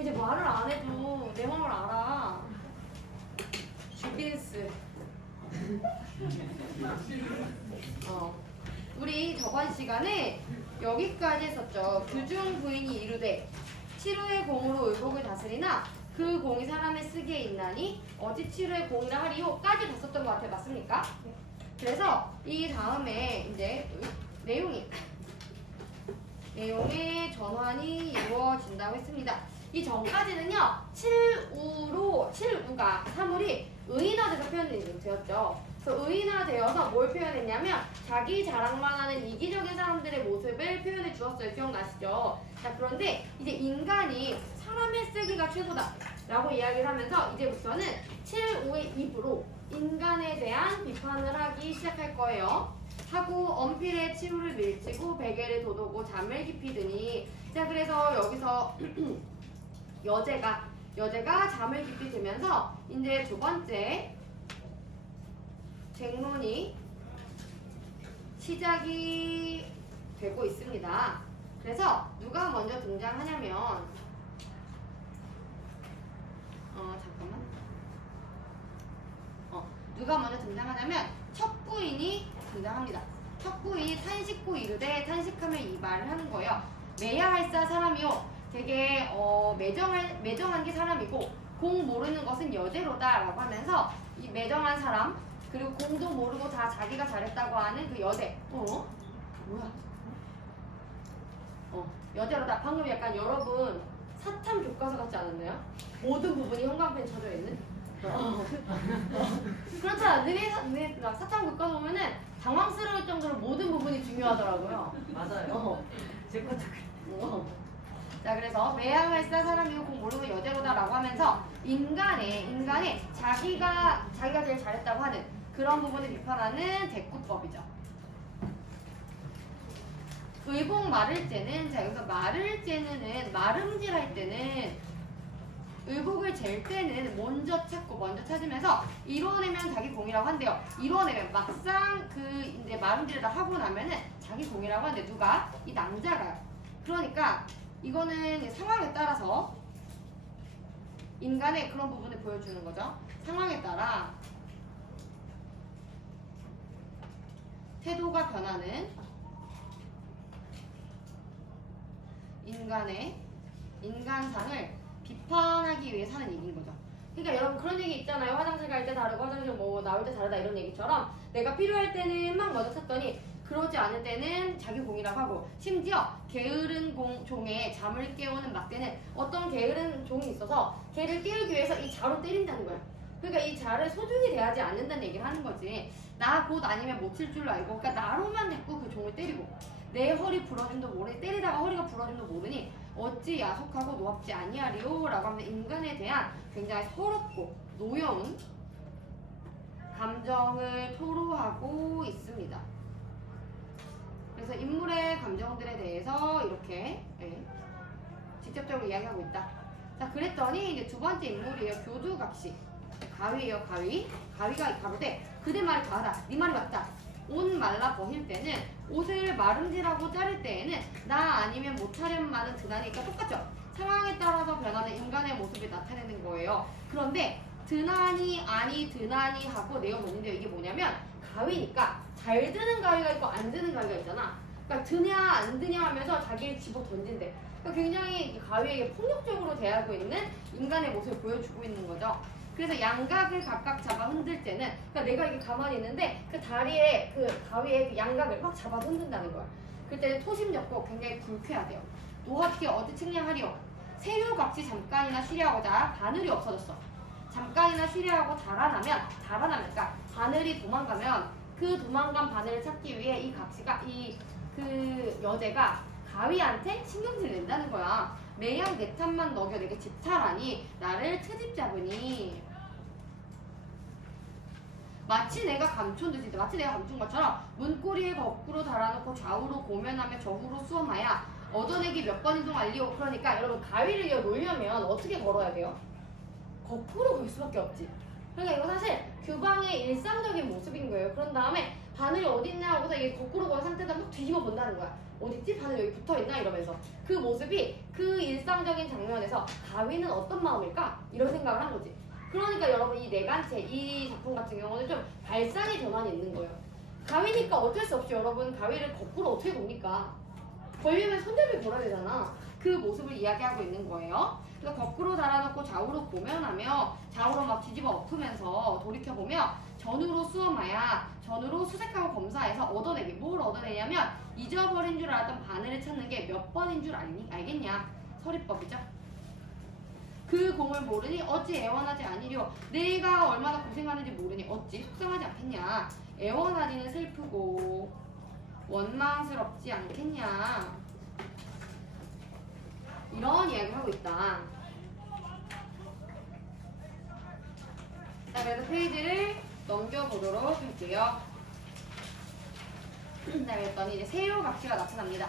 이제 말을 안 해도 내 마음을 알아. 주빈스. 우리 저번 시간에 여기까지 했었죠. 규중 부인이 이르되 치루의 공으로 의복을 다스리나 그 공이 사람의 쓰기에 있나니 어찌 치루의 공이라 하리요까지 봤었던 것 같아요. 맞습니까? 그래서 이 다음에 이제 내용의 전환이 이루어진다고 했습니다. 이 전까지는요, 7우가 사물이 의인화돼서 표현되었죠. 그래서 의인화되어서 뭘 표현했냐면 자기 자랑만 하는 이기적인 사람들의 모습을 표현해 주었어요. 기억나시죠? 자, 그런데 이제 인간이 사람의 쓰기가 최고다 라고 이야기를 하면서 이제부터는 7우의 입으로 인간에 대한 비판을 하기 시작할 거예요. 하고 언필에 치루를 밀치고 베개를 돋우고 잠을 깊이 드니. 자, 그래서 여기서 여제가 잠을 깊이 들면서 이제 두 번째 쟁론이 시작이 되고 있습니다. 그래서 누가 먼저 등장하냐면 누가 먼저 등장하냐면 첫 부인이 등장합니다. 첫 부인이 탄식고 이르되 탄식하며 이 말을 하는 거예요. 매야할사 사람이요. 되게 매정한 게 사람이고 공 모르는 것은 여제로다 라고 하면서 이 매정한 사람 그리고 공도 모르고 다 자기가 잘했다고 하는 그 여제. 뭐야? 여제로다. 방금 약간 여러분 사탐 교과서 같지 않았나요? 모든 부분이 형광펜 쳐져 있는? 그렇잖아. 너네 사탐 교과서 보면은 당황스러울 정도로 모든 부분이 중요하더라고요. 맞아요. 제 것도 그래. 자, 그래서 매양할사 사람이고 공 모르고 여제로다 라고 하면서 인간의 자기가 제일 잘했다고 하는 그런 부분을 비판하는 대꾸법이죠. 의복 마를 때는, 자, 여기서 마를 때는 마름질할 때는 의복을 잴 때는 먼저 찾으면서 이뤄내면 자기 공이라고 한대요. 이뤄내면 막상 이제 마름질을 하고 나면은 자기 공이라고 하는데 누가? 이 남자가요. 그러니까 이거는 상황에 따라서 인간의 그런 부분을 보여주는 거죠. 상황에 따라 태도가 변하는 인간상을 비판하기 위해 사는 얘기인 거죠. 그러니까 여러분 그런 얘기 있잖아요. 화장실 갈 때 다르고 화장실 나올 때 다르다 이런 얘기처럼 내가 필요할 때는 막 먼저 찾더니 그러지 않을 때는 자기 공이라고 하고 심지어 게으른 종에 잠을 깨우는 막대는 어떤 게으른 종이 있어서 걔를 깨우기 위해서 이 자로 때린다는 거야. 그러니까 이 자를 소중히 대하지 않는다는 얘기를 하는 거지. 나 곧 아니면 못 칠 줄 알고 그러니까 나로만 자꾸 그 종을 때리고 내 허리 부러짐도 모르니 때리다가 허리가 부러짐도 모르니 어찌 야속하고 노합지 아니하리요 라고 하면 인간에 대한 굉장히 서럽고 노여운 감정을 토로하고 있습니다. 그래서 인물의 감정들에 대해서 이렇게 직접적으로 이야기하고 있다. 자, 그랬더니 이제 두 번째 인물이에요. 교두각시. 가위예요, 가위. 가위가 가로되 그대 말이 과하다. 네 말이 맞다. 옷 말라 벗을 때는 옷을 마름질하고 자를 때에는 나 아니면 못하련만은 드나니까 똑같죠. 상황에 따라서 변하는 인간의 모습을 나타내는 거예요. 그런데 드나니 아니 드나니 하고 내어놓는데요. 이게 뭐냐면 가위니까 잘 드는 가위가 있고 안 드는 가위가 있잖아. 그러니까 드냐 안 드냐 하면서 자기를 집어 던진대. 그러니까 굉장히 가위에게 폭력적으로 대하고 있는 인간의 모습을 보여주고 있는 거죠. 그래서 양각을 각각 잡아 흔들 때는 그러니까 내가 이게 가만히 있는데 그 다리에 그 가위에 그 양각을 막 잡아 흔든다는 거야. 그때는 토심적고 굉장히 불쾌하대요. 노합기 어디 측량하리요. 세유각시 잠깐이나 쉬려하고자 바늘이 없어졌어. 잠깐이나 쉬려하고 달아나면 그러니까 바늘이 도망가면 그 도망간 바늘을 찾기 위해 이 각시가 그 여제가 가위한테 신경질을 낸다는 거야. 매양 내 탓만 너겨 내게 집탈하니 나를 트집 잡으니 마치 내가 감춘 것처럼 문고리에 거꾸로 달아놓고 좌우로 고면하며 저후로 수험하야 얻어내기 몇 번인 동 알리오. 그러니까 여러분 가위를 놓으려면 어떻게 걸어야 돼요? 거꾸로 걸 수밖에 없지. 그러니까 이거 사실 규방의 일상적인 모습인 거예요. 그런 다음에 바늘이 어디 있냐 하고서 이게 거꾸로 건 상태에다 막 뒤집어 본다는 거야. 어딨지? 바늘 여기 붙어있나? 이러면서 그 모습이 그 일상적인 장면에서 가위는 어떤 마음일까? 이런 생각을 한 거지. 그러니까 여러분 이 내간체 이 작품 같은 경우는 좀 발상의 전환이 있는 거예요. 가위니까 어쩔 수 없이 여러분 가위를 거꾸로 어떻게 봅니까? 걸리면 손잡이 걸어야 되잖아. 그 모습을 이야기하고 있는 거예요. 그래서 거꾸로 달아놓고 좌우로 고면하며 좌우로 막 뒤집어 엎으면서 돌이켜보며 전후로 수험하야 전후로 수색하고 검사해서 얻어내기. 뭘 얻어내냐면 잊어버린 줄 알았던 바늘을 찾는 게 몇 번인 줄 알겠냐. 서리법이죠. 그 공을 모르니 어찌 애원하지 아니려. 내가 얼마나 고생하는지 모르니 어찌 속상하지 않겠냐. 애원하기는 슬프고 원망스럽지 않겠냐. 이런 이야기를 하고 있다. 자, 그래서 페이지를 넘겨보도록 할게요. 자, 그랬더니 이제 세요각시가 나타납니다.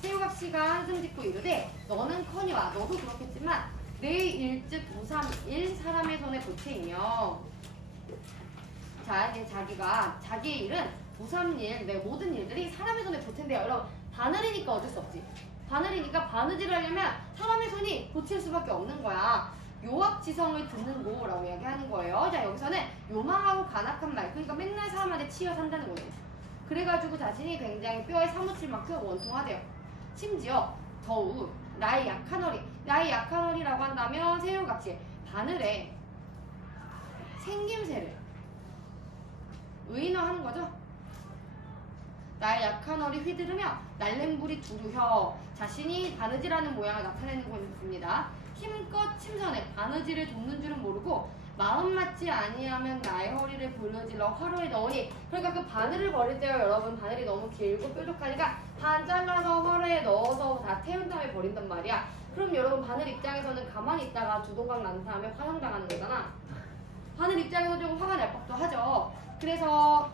세요각시가 한숨 짓고 이르되 너는커니와 너도 그렇겠지만 내 일즉 무삼일 사람의 손에 보채이며. 자, 이제 자기의 일은 무삼일 내 모든 일들이 사람의 손에 보탠대요. 여러분 바늘이니까 어쩔 수 없지. 바늘이니까 바느질을 하려면 사람의 손이 보칠 수밖에 없는 거야. 요악지성을 듣는고라고 이야기하는 거예요. 자, 여기서는 요망하고 간악한 말, 그러니까 맨날 사람한테 치여 산다는 거예요. 그래가지고 자신이 굉장히 뼈에 사무칠 만큼 원통하대요. 심지어 더욱 나의 약한 어리라고 한다면 새우같이 바늘에 생김새를 의인화하는 거죠. 나의 약한 어리 휘두르며 날랭불이 두루혀 자신이 바느질하는 모양을 나타내는 것입니다. 힘껏 침선해 바느질을 돕는 줄은 모르고 마음 맞지 아니하면 나의 허리를 불러질러 화로에 넣으니. 그러니까 그 바늘을 버릴 때요 여러분, 바늘이 너무 길고 뾰족하니까 반 잘라서 화로에 넣어서 다 태운 다음에 버린단 말이야. 그럼 여러분 바늘 입장에서는 가만히 있다가 두동강 난 다음에 화형당하는 거잖아. 바늘 입장에서 좀 화가 날 법도 하죠. 그래서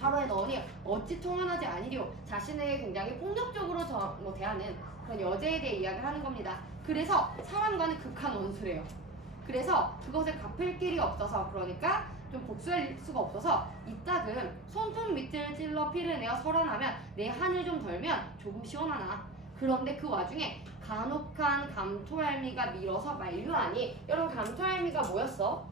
화로에 넣으니 어찌 통원하지 아니리오. 자신에게 굉장히 폭력적으로 대하는 그런 여자에 대해 이야기를 하는 겁니다. 그래서 사람과는 극한 원수래요. 그래서 그것을 갚을 길이 없어서, 그러니까 좀 복수할 수가 없어서 이따금 손톱 밑을 찔러 피를 내어 설원하면 내 한을 좀 덜면 조금 시원하나. 그런데 그 와중에 간혹한 감토알미가 밀어서 만류하니. 여러분 감토알미가 뭐였어?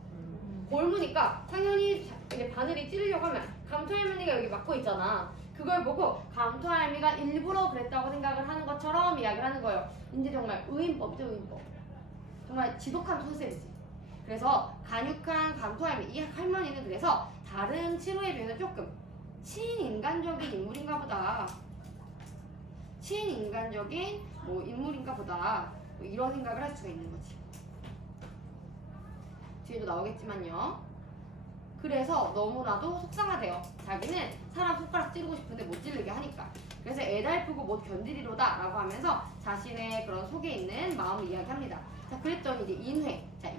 골무니까 당연히 이제 바늘이 찌르려고 하면 감토알미가 여기 막고 있잖아. 그걸 보고 감토알미가 일부러 그랬다고 생각을 하는 것처럼 이야기를 하는 거예요. 이제 정말 의인법이죠, 의인법. 정말 지독한 컨셉이지. 그래서 간육한 감토알미, 이 할머니는 그래서 다른 치루에 비해서 조금 친인간적인 인물인가 보다. 친인간적인 인물인가 보다. 이런 생각을 할 수가 있는 거지. 뒤에도 나오겠지만요. 그래서 너무나도 속상하대요. 자기는 사람 손가락 찌르고 싶은데 못 찌르게 하니까. 그래서 애달프고 못 견디리로다 라고 하면서 자신의 그런 속에 있는 마음을 이야기합니다. 자, 그랬더니 이제 인회, 자,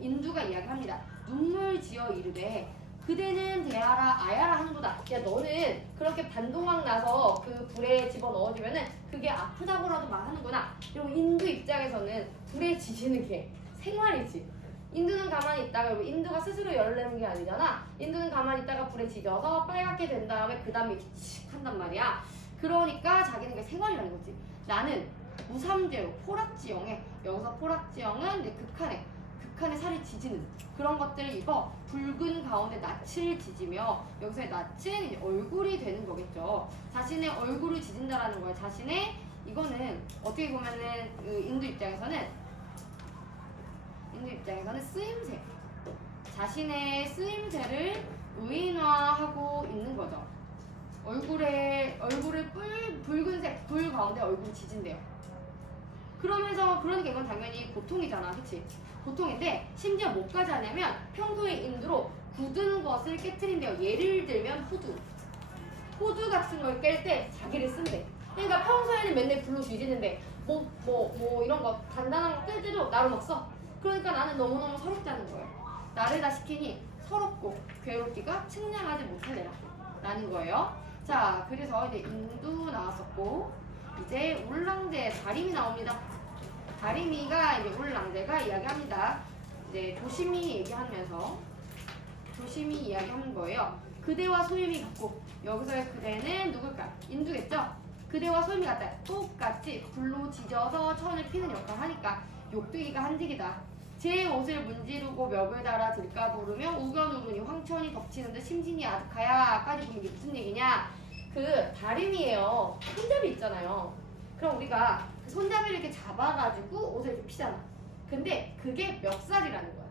인두가 이야기합니다. 눈물 지어 이르되 그대는 대하라 아야라 하는도다. 야, 너는 그렇게 반동막 나서 그 불에 집어넣어주면은 그게 아프다고라도 말하는구나. 그리고 인두 입장에서는 불에 지지는 게 생활이지. 인두는 가만히 있다가, 그리고 인두가 스스로 열을 내는 게 아니잖아. 인두는 가만히 있다가 불에 지져서 빨갛게 된 다음에 그 다음에 이렇게 칙 한단 말이야. 그러니까 자기는 그게 생활이라는 거지. 나는 무삼재로 포락지형에, 여기서 포락지형은 이제 극한의 살이 지지는 그런 것들을 입어 붉은 가운데 낯을 지지며, 여기서의 낯은 이제 얼굴이 되는 거겠죠. 자신의 얼굴을 지진다라는 거예요. 자신의, 이거는 어떻게 보면은 그 인두 입장에서는 쓰임새, 자신의 쓰임새를 의인화하고 있는 거죠. 얼굴을 붉은색 불 가운데 얼굴이 지진대요. 그러니까 이건 당연히 고통이잖아, 그치? 고통인데 심지어 뭐까지 하냐면 평소에 인두로 굳은 것을 깨트린대요. 예를 들면 호두 같은 걸 깰 때 자기를 쓴대. 그러니까 평소에는 맨날 불로 뒤지는데 이런 거 단단한 거 깰 때도 나를 막 써. 그러니까 나는 너무너무 서럽다는 거예요. 나를 다 시키니 서럽고 괴롭기가 측량하지 못하리라 라는 거예요. 자, 그래서 이제 인두 나왔었고, 이제 울랑제 다림이 나옵니다. 다림이가 이제 울랑제가 이야기합니다. 이제 조심히 얘기하면서 조심히 이야기하는 거예요. 그대와 소임이 같고 여기서의 그대는 누굴까? 인두겠죠? 그대와 소임이 같다. 똑같이 불로 지져서 천을 피는 역할을 하니까 욕되기가 한직이다. 제 옷을 문지르고 멱을 달아 들까 부르며 우겨누르니 황천이 덮치는 듯 심신이 아득하야까지 보면 이게 무슨 얘기냐? 그 다림이에요. 손잡이 있잖아요. 그럼 우리가 그 손잡이를 이렇게 잡아가지고 옷을 이렇게 피잖아. 근데 그게 멱살이라는 거야.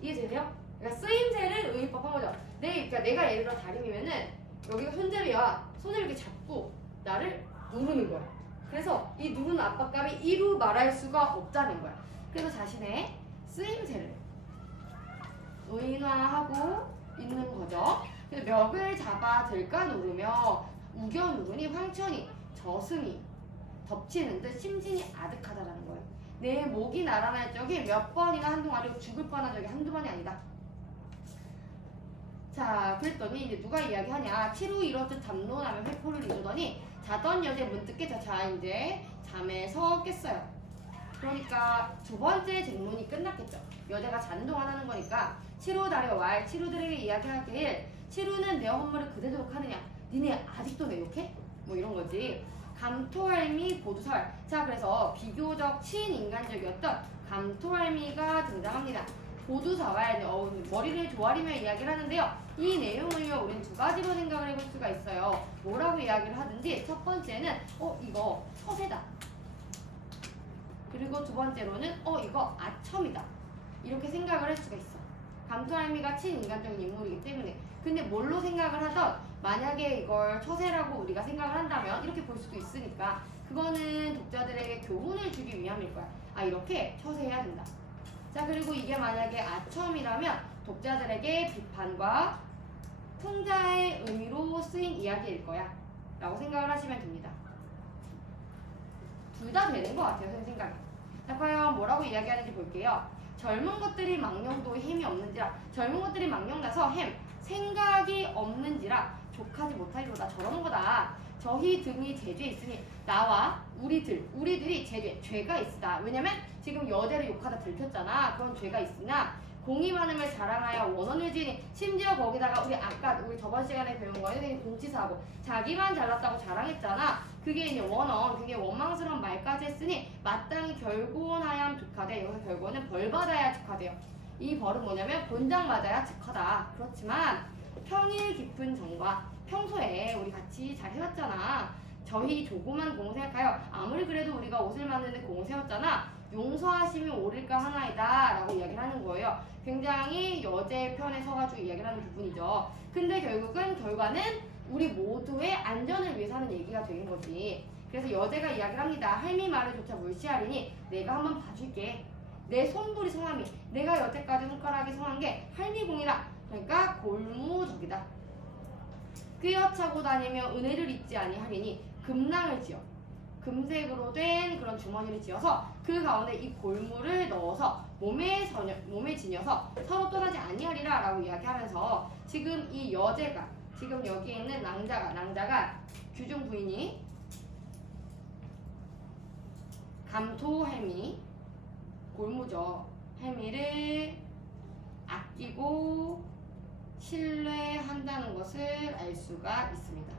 이해되세요? 그러니까 쓰임새를 의미법한 거죠. 그러니까 내가 예를 들어 다림이면은 여기가 손잡이야. 손을 이렇게 잡고 나를 누르는 거야. 그래서 이 누르는 압박감이 이루 말할 수가 없다는 거야. 그래서 자신의 쓰임새를 의인화하고 있는 거죠. 그래서 멱을 잡아 들까 누르며 우겨 누르니 황천이 저승이 덮치는 듯 심신이 아득하다라는 거예요. 내 목이 날아날 적이 몇 번이나 한동안이고 죽을 뻔한 적이 한두 번이 아니다. 자, 그랬더니 이제 누가 이야기하냐? 치루 이렇듯 담론하며 회포를 이루더니 자던 여제 문득 깨져. 자, 이제 잠에서 깼어요. 그러니까 두 번째 쟁론이 끝났겠죠. 여자가 자는 동안 하는 거니까 치루 다려왈 치루들에게 이야기하길 치루는 내 허물을 그대도록 하느냐? 니네 아직도 내 욕해? 뭐 이런 거지. 감토할미 고두설. 자, 그래서 비교적 친인간적이었던 감토할미가 등장합니다. 고두사왈 머리를 조아리며 이야기를 하는데요. 이 내용을요 우리는 두 가지로 생각을 해볼 수가 있어요. 뭐라고 이야기를 하든지 첫 번째는 이거 처세다. 그리고 두 번째로는 이거 아첨이다. 이렇게 생각을 할 수가 있어. 감토할미가 친인간적인 인물이기 때문에. 근데 뭘로 생각을 하던 만약에 이걸 처세라고 우리가 생각을 한다면 이렇게 볼 수도 있으니까 그거는 독자들에게 교훈을 주기 위함일 거야. 아, 이렇게 처세해야 된다. 자, 그리고 이게 만약에 아첨이라면 독자들에게 비판과 풍자의 의미로 쓰인 이야기일 거야 라고 생각을 하시면 됩니다. 둘 다 되는 것 같아요, 선생님 생각에. 자, 과연 뭐라고 이야기하는지 볼게요. 젊은 것들이 망령도에 힘이 없는지라. 젊은 것들이 망령나서 생각이 없는지라 족하지 못하리로다. 저러는 거다. 저희 등이 제죄 있으니 나와 우리들이 죄가 있으다. 왜냐면 지금 여자를 욕하다 들켰잖아. 그런 죄가 있으나 공의 많음을 자랑하여 원언을 지니 심지어 거기다가 우리 저번 시간에 배운 거는 공치사하고 자기만 잘났다고 자랑했잖아. 그게 이제 원언, 그게 원망스러운 말까지 했으니 마땅히 결곤하ям 득하되. 여기서 결곤은 벌받아야 득하대요. 이 벌은 뭐냐면 곤장 맞아야 득하다. 그렇지만 평일 깊은 정과 평소에 우리 같이 잘 해왔잖아. 저희 조그만 공을 생각하여 아무리 그래도 우리가 옷을 만드는 공을 세웠잖아. 용서하심이 오릴까 하나이다 라고 이야기를 하는 거예요. 굉장히 여제 편에 서가지고 이야기를 하는 부분이죠. 근데 결과는 우리 모두의 안전을 위해서 하는 얘기가 되는 거지. 그래서 여제가 이야기를 합니다. 할미 말을 조차 물시하리니 내가 한번 봐줄게. 내 손불이 성함이 내가 여태까지 손가락이 성한 게 할미공이라. 그러니까 골무적이다. 꿰어차고 다니며 은혜를 잊지 아니하리니 금낭을 지어 금색으로 된 그런 주머니를 지어서 그 가운데 이 골무를 넣어서 몸에 지녀서 서로 떠나지 아니하리라 라고 이야기하면서 지금 이 여제가 지금 여기 있는 낭자가 규중 부인이 감토할미 골무죠. 할미를 아끼고 신뢰한다는 것을 알 수가 있습니다.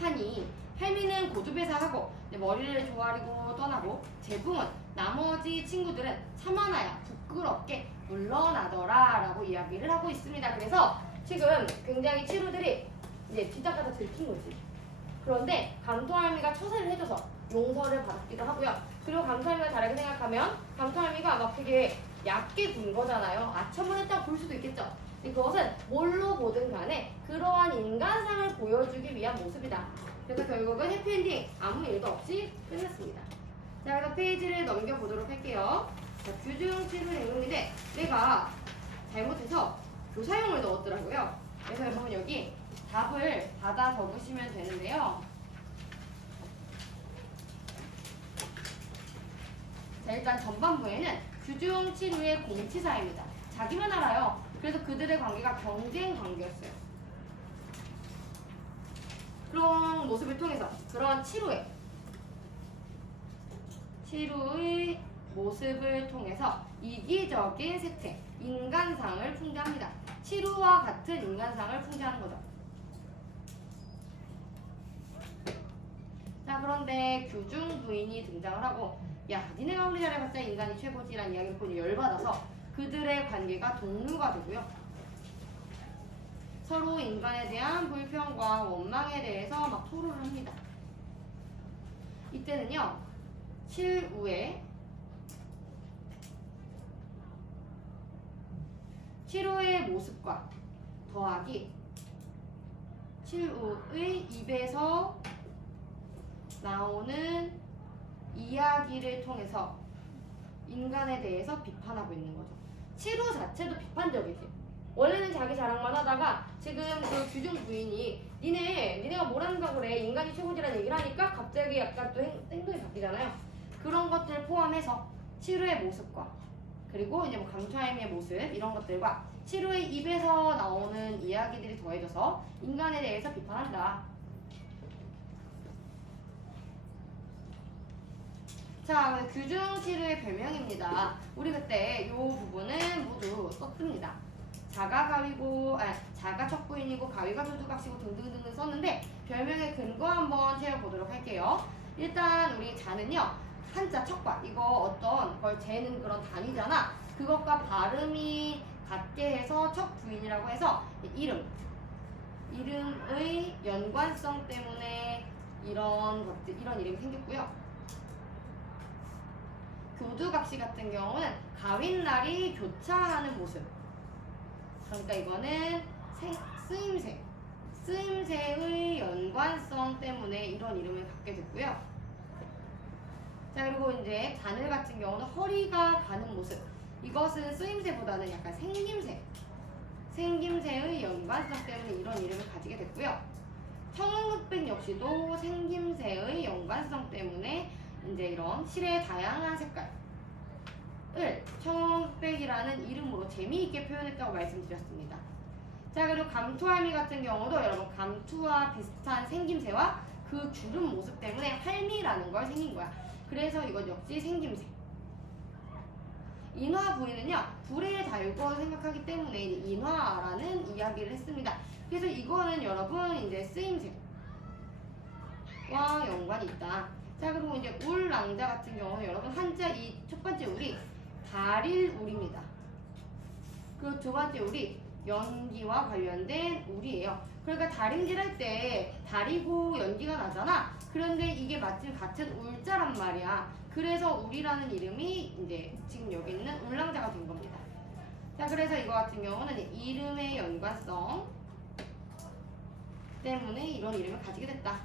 하니 할미는 고주배사하고 머리를 조아리고 떠나고 제붕은 나머지 친구들은 참아나야 부끄럽게 물러나더라 라고 이야기를 하고 있습니다. 그래서 지금 굉장히 치루들이 이제 뒤닦아서 들킨 거지. 그런데 감토할미가 처세를 해줘서 용서를 받기도 하고요. 그리고 감토할미가 다르게 생각하면 감토할미가 막 되게 얕게 군 거잖아요. 아첨을 했다고 볼 수도 있겠죠. 그것은 뭘로 보든 간에 그러한 인간상을 보여주기 위한 모습이다. 그래서 결국은 해피엔딩 아무 일도 없이 끝났습니다. 자, 그래서 페이지를 넘겨보도록 할게요. 자, 규중 치료 내용인데 내가 잘못해서 교사용을 넣었더라고요. 그래서 여러분 여기 답을 받아 적으시면 되는데요. 자, 일단 전반부에는 규중 치료의 공치사입니다. 자기만 알아요. 그래서 그들의 관계가 경쟁 관계였어요. 그런 모습을 통해서 그런 치료에 치루의 모습을 통해서 이기적인 세태, 인간상을 풍자합니다. 치루와 같은 인간상을 풍자하는 거죠. 자, 그런데 규중 부인이 등장을 하고, 야, 니네가 아무리 잘해봤자 인간이 최고지라는 이야기를 듣고 열받아서 그들의 관계가 동류가 되고요. 서로 인간에 대한 불평과 원망에 대해서 막 토론을 합니다. 이때는요, 치루의 모습과 더하기 치루의 입에서 나오는 이야기를 통해서 인간에 대해서 비판하고 있는 거죠. 치루 자체도 비판적이지. 원래는 자기 자랑만 하다가 지금 그 규중 부인이 니네가 뭘 한다고 그래, 인간이 최고지라는 얘기를 하니까 갑자기 약간 또 행동이 바뀌잖아요. 그런 것들 포함해서 치루의 모습과 그리고 이제 뭐 감투할미의 모습 이런 것들과 치루의 입에서 나오는 이야기들이 더해져서 인간에 대해서 비판한다. 자, 규중 치루의 별명입니다. 우리 그때 이 부분은 모두 썼습니다. 자가 가위고, 자가 척부인이고 가위가 소두각시고 등등등등 썼는데 별명의 근거 한번 채워보도록 할게요. 일단 우리 자는요, 한자 척과 이거 어떤 걸 재는 그런 단위잖아. 그것과 발음이 같게 해서 척부인이라고 해서 이름의 연관성 때문에 이런 것들, 이런 이름이 생겼고요. 교두각시 같은 경우는 가윈날이 교차하는 모습. 그러니까 이거는 쓰임새의 연관성 때문에 이런 이름을 갖게 됐고요. 자, 그리고 이제 바늘 같은 경우는 허리가 가는 모습. 이것은 쓰임새보다는 약간 생김새의 연관성 때문에 이런 이름을 가지게 됐고요. 청흑백 역시도 생김새의 연관성 때문에 이제 이런 실의 다양한 색깔을 청흑백이라는 이름으로 재미있게 표현했다고 말씀드렸습니다. 자, 그리고 감투할미 같은 경우도 여러분 감투와 비슷한 생김새와 그 주름 모습 때문에 할미라는 걸 생긴 거야. 그래서 이건 역시 생김새. 인화 부인은요, 불에 달고 생각하기 때문에 이제 인화라는 이야기를 했습니다. 그래서 이거는 여러분 이제 쓰임새와 연관이 있다. 자, 그리고 이제 울랑자 같은 경우는 여러분 한자 이 첫 번째 울이 달일 울입니다. 그 두 번째 울이 연기와 관련된 울이에요. 그러니까 달인질 할 때 달이고 연기가 나잖아. 그런데 이게 마침 같은 울자란 말이야. 그래서 울이라는 이름이 이제 지금 여기 있는 울랑자가 된 겁니다. 자, 그래서 이거 같은 경우는 이름의 연관성 때문에 이런 이름을 가지게 됐다.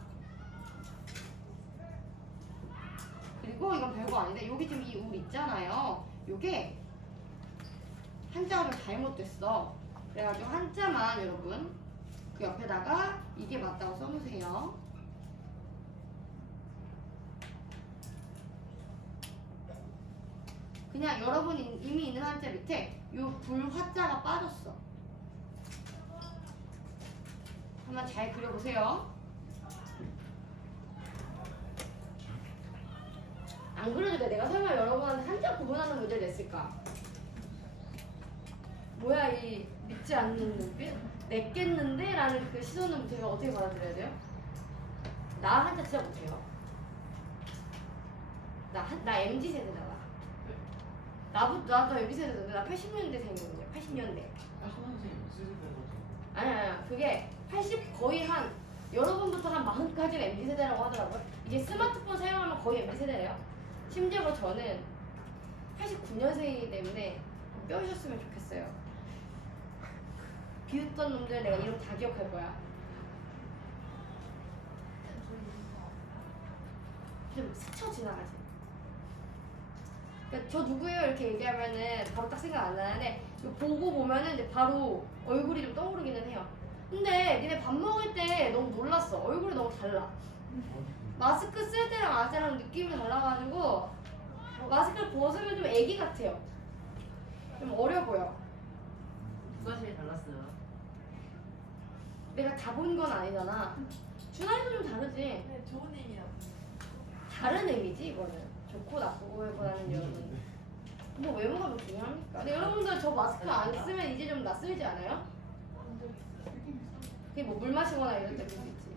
그리고 이건 별거 아닌데 여기 지금 이 울 있잖아요. 요게 한자가 좀 잘못됐어. 그래가지고 한자만 여러분 그 옆에다가 이게 맞다고 써놓으세요. 그냥 여러분 이미 있는 한자 밑에 요 불화자가 빠졌어. 한번 잘 그려보세요. 안 그려도 돼. 내가 설마 여러분한테 한자 구분하는 문제를 냈을까? 뭐야 이 믿지 않는 눈빛? 냈겠는데? 라는 그 시선은 제가 어떻게 받아들여야 돼요? 나 한자 진짜 못해요. 나 MZ세대잖아. 나도 MZ세대인데 나 80년대생이거든요. 80년대. 아니야. 그게 80 거의 한 여러분부터 한 40까지는 MZ세대라고 하더라고요. 이제 스마트폰 사용하면 거의 MZ세대예요. 심지어 저는 89년생이기 때문에 뼈주셨으면 좋겠어요. 비웃던 놈들 내가 이름 다 기억할 거야. 좀 스쳐 지나가지. 그러니까 저 누구예요? 이렇게 얘기하면은 바로 딱 생각 안 나는데 이거 보고 보면은 이제 바로 얼굴이 좀 떠오르기는 해요. 근데 니네 밥 먹을 때 너무 놀랐어. 얼굴이 너무 달라. 마스크 쓸 때랑 아재랑 느낌이 달라가지고 마스크를 벗으면 좀 애기 같아요. 좀 어려 보여. 누가 제일 달랐어요? 내가 다 본 건 아니잖아. 준하이도 좀 다르지. 네, 좋은 의미라고. 다른 의미지 이거는. 좋고 나쁘고에 관한 여러분. 뭐 외모가 뭐 중요합니까? 근데 여러분들 저 마스크 안 쓰면 이제 좀 낯설지 않아요? 그게 뭐 물 마시거나 이럴 때 그럴 수 있지.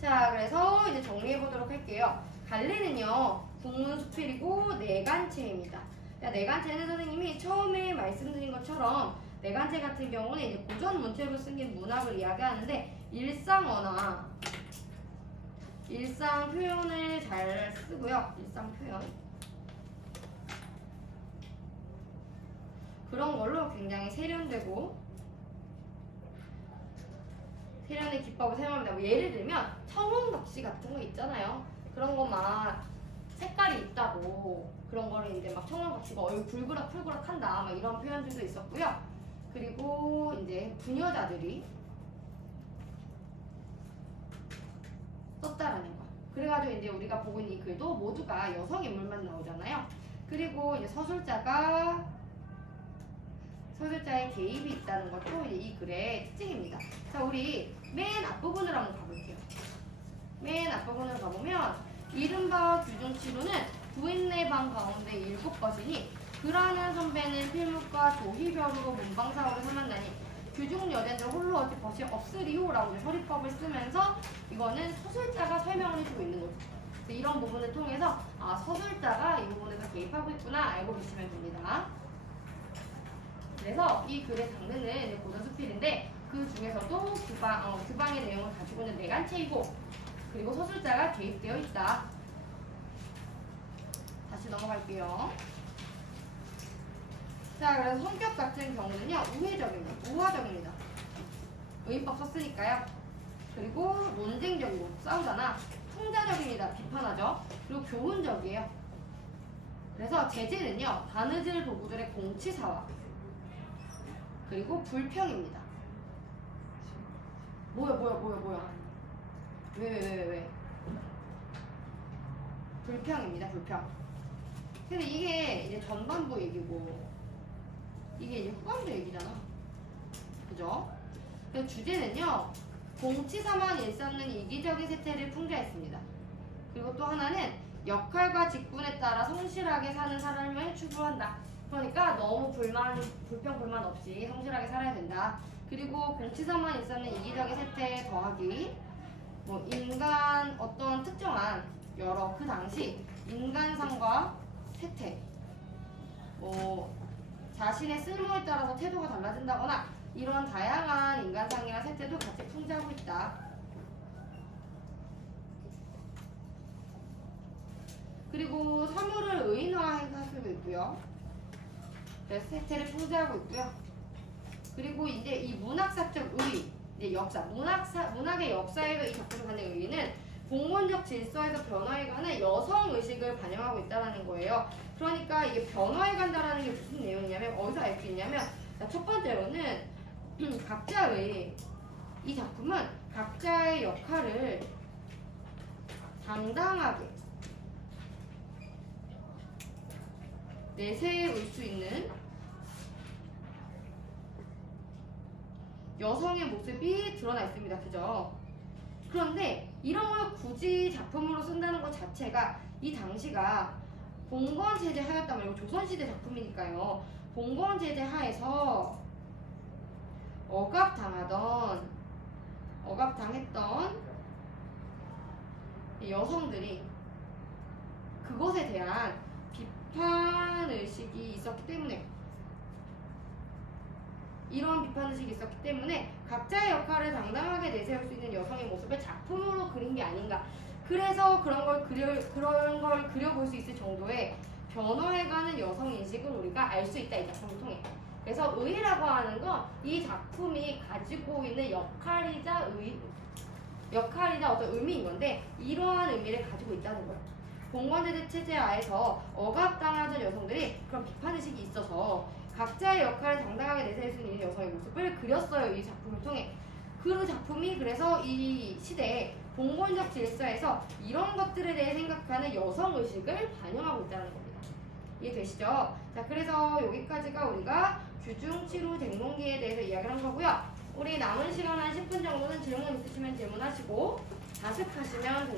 자, 그래서 이제 정리해 보도록 할게요. 갈래는요, 국문수필이고 내간체입니다. 자, 내간체는 선생님이 처음에 말씀드린 것처럼 내간체 같은 경우는 이제 고전 문체로 쓰인 문학을 이야기하는데 일상 표현을 잘 쓰고요. 일상 표현. 그런 걸로 굉장히 세련되고 세련의 기법을 사용합니다. 뭐 예를 들면 청홍덕시 같은 거 있잖아요. 그런 것만 색깔이 있다고 그런 거를 이제 막 청홍덕시가 얼굴 붉으락풀그락 한다 막 이런 표현들도 있었고요. 그리고 이제 부녀자들이 썼다라는 거. 그래가지고 이제 우리가 보고 있는 이 글도 모두가 여성 인물만 나오잖아요. 그리고 이제 서술자의 개입이 있다는 것도 이제 이 글의 특징입니다. 자, 우리 맨 앞부분으로 한번 가볼게요. 맨 앞부분으로 가보면 이른바 규중치루는 부인네 방 가운데 7것이니 글하는 선배는 필묵과 조희별으로 문방사호를 삼았나니 규중 여잔들 홀로 어찌 벗이 없으리오라고 서리법을 쓰면서 이거는 서술자가 설명을 해주고 있는 거죠. 이런 부분을 통해서 아, 서술자가 이 부분에서 개입하고 있구나 알고 계시면 됩니다. 그래서 이 글의 장르는 고전수필인데 그 중에서도 규방의 내용을 가지고 있는 내간체이고 그리고 서술자가 개입되어 있다. 다시 넘어갈게요. 자, 그래서 성격 같은 경우는요 우화적입니다. 의인법 썼으니까요. 그리고 논쟁적이고 싸우잖아. 풍자적입니다. 비판하죠. 그리고 교훈적이에요. 그래서 재질은요 바느질 도구들의 공치사화 그리고 불평입니다. 뭐야? 왜? 불평입니다. 불평. 근데 이게 이제 전반부 얘기고 이게 이제 후반부 얘기잖아. 그죠? 그 주제는요 공치사만 일삼는 이기적인 세태를 풍자했습니다. 그리고 또 하나는 역할과 직분에 따라 성실하게 사는 삶을 추구한다. 그러니까 너무 불평 불만 없이 성실하게 살아야 된다. 그리고 공치사만 일삼는 이기적인 세태에 더하기 뭐 인간 어떤 특정한 여러 그 당시 인간상과 세태 뭐 자신의 쓸모에 따라서 태도가 달라진다거나 이런 다양한 인간상이나 세태도 같이 풍자하고 있다. 그리고 사물을 의인화해서 있고요. 그래서 세태를 풍자하고 있고요. 그리고 이제 이 문학사적 의의, 이제 역사, 문학의 역사에서 이 작품을 갖는 의의는 공론적 질서에서 변화해 가는 여성 의식을 반영하고 있다는 거예요. 그러니까 이게 변화해 간다라는 게 무슨 내용이냐면 어디서 알 수 있냐면 첫 번째로는 각자의 이 작품은 각자의 역할을 당당하게 내세울 수 있는 여성의 모습이 드러나 있습니다. 그죠? 그런데 이런 걸 굳이 작품으로 쓴다는 것 자체가 이 당시가 봉건제제 하였단 말이고 조선시대 작품이니까요. 봉건제제 하에서 억압당했던 여성들이 그것에 대한 비판의식이 있었기 때문에 이런 비판의식이 있었기 때문에 각자의 역할을 당당하게 내세울 수 있는 여성의 모습을 작품으로 그린 게 아닌가. 그래서 그런 걸 그려볼 수 있을 정도의 변화해가는 여성인식을 우리가 알 수 있다. 이 작품을 통해. 그래서 의라고 하는 건 이 작품이 가지고 있는 역할이자 어떤 의미인 건데 이러한 의미를 가지고 있다는 거예요. 봉건제제 체제 하에서 억압당하던 여성들이 그런 비판의식이 있어서 각자의 역할을 당당하게 내세울 수 있는 여성의 모습을 그렸어요. 이 작품을 통해. 그 작품이 그래서 이 시대에 봉건적 질서에서 이런 것들에 대해 생각하는 여성의식을 반영하고 있다는 겁니다. 이해되시죠? 자, 그래서 여기까지가 우리가 규중치루 쟁론기에 대해서 이야기를 한 거고요. 우리 남은 시간 한 10분 정도는 질문 있으시면 질문하시고 자습하시면 됩니다.